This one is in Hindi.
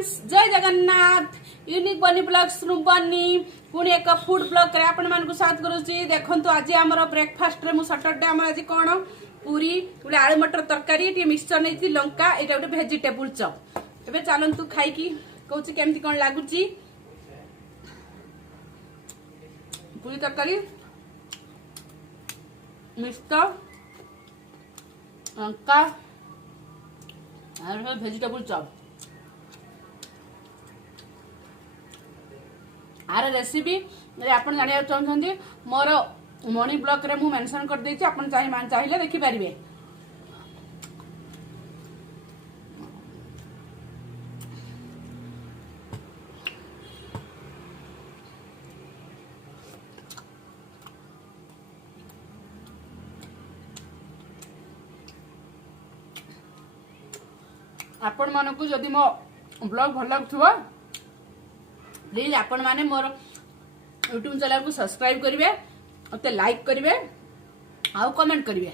फ्रेंड्स जय जगन्नाथ यूनिक बनी ब्लॉग्स नु बनी पुणी एक फूड ब्लॉग करे आपण मानकु स्वागत करूची। देखंतु आज हमर ब्रेकफास्ट रे मु सैटरडे हमर आज कोन पूरी बोले आलू मटर तरकारी टी मिक्सचर नैती लंका एटा गोटे वेजिटेबल चॉप। एबे चलंतु खाई की कहूची केमती कोन लागुची। पूरी तरकारी मिक्सचर लंका और वेजिटेबल चॉप आर रेसिपी आपन जानिया चाहते मोर मॉर्निंग ब्लॉग रे मु मेंशन कर देछि आपन चाहिए देखि पारिबे। आपण मानकु जदि मो ब्लॉग भल लागथुवा प्लीज आपण माने मोर यूट्यूब चैनल को सब्सक्राइब करिवे, ओते लाइक करिवे, आउ कमेंट करिवे।